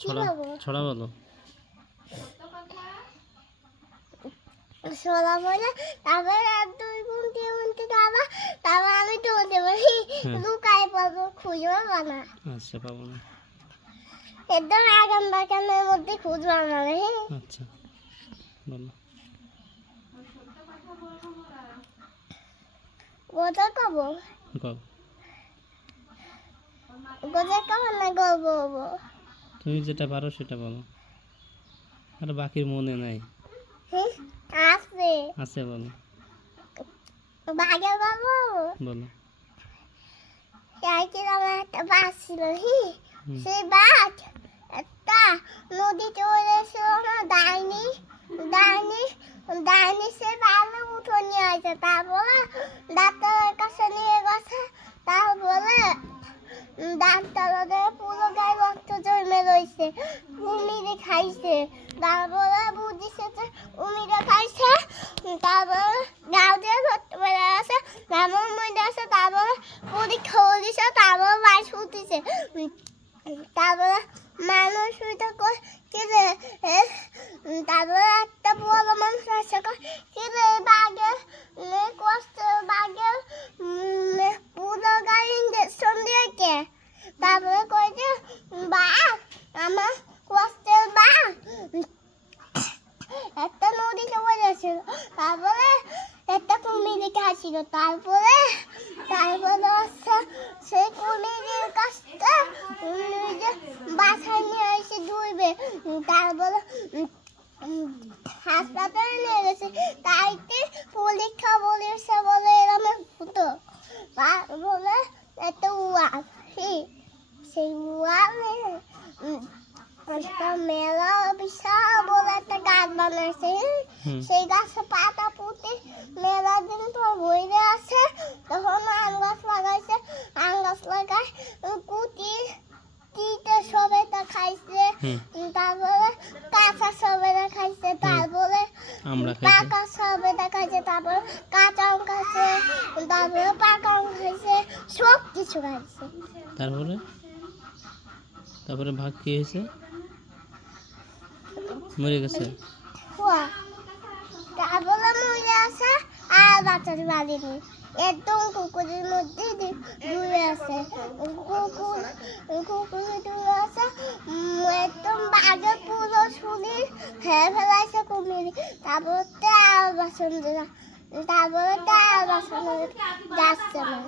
ছড়া ছড়া বলো। ছড়া বলে তারপরে 1 2 গুনতে গুনতে তারপর আমি তোমাদের বলি লুকায় পাবো খুঁজে পাবো না। আচ্ছা পাবো না। একদম আগাম বাগানের মধ্যে খুঁজবো না। আচ্ছা বলো। গোজা কব গল্প গোজা কব না গল্প বলবো। তুমি যেটা পারো সেটা বলো, আর বাকির মনে নাই। আছে আছে বলো। বাঘের গল্প বলো। আমার একটা বাঘ ছিল। সেই বাঘ একটা নদী চলে এসেছিল না, ডাইনি ডাইনি ডাইনি সে বাঘে উঠে নিয়ে আসে। তারপরে ডাক্তারের কাছে নিয়ে গেছে। তারপরে ডাক্তারদের পুরো গায়ে রক্ত জমে রয়েছে, কুমিরে খাইছে। তারপরে বুঝিছে যে কুমিরে খাইছে। তারপরে গাও দিয়ে ধরতে পেরে আছে, তারপর মরে আছে। তারপরে পরীক্ষা দিছে, তারপর বাস উঠিছে। তারপরে মানুষ কিরে তারপরে একটা বড় মানুষ আসে, কিরে বাঘের কষ্ট বাঘের পুরো গায়ে ইঞ্জেকশন দিয়েছে। তারপরে কয়েছে বাঘ আমার কষ্টের বাঘ একটা নদীতে পড়েছিল। তারপরে একটা কুমির খাচ্ছিল। তারপরে সেই কুমিরের কাছটা বাসায় নিয়ে এসে ধুইবে। তারপরে হাসপাতালে নিয়ে গেছে। তাইতে পরীক্ষা বলেছে বলে এরকম হতো বলে একটা উয়াল। সেই উয়ালে একটা মেলা বিশাল বলে একটা গাছ বানাইছে। সেই গাছে পাতা পুঁতে মেলা দিন তো বইরে আছে। তখন আম গাছ লাগাইছে। আম গাছ লাগায় কুটিতে সবেদা খাইছে। তারপরে কাঁচা সবেদা খাইছে। তারপরে পাকা সবেদা খাইছে। তারপরে কাঁচা আম খাইছে। তারপরে পাকা আম খাইছে। সব কিছু খাইছে। তারপরে ভাগ কি হয়েছে? মরে গেছে। তারপরে মরে আছে আর বাচ্চাটি বাড়িনি। একদম কুকুরের মধ্যে দূরে আছে। কুকুরে দূরে আছে। একদম বাঘের পুরো শরীর খেয়ে ফেলাইছে কুমির। তারপরে আর বাসন যাচ্ছে না।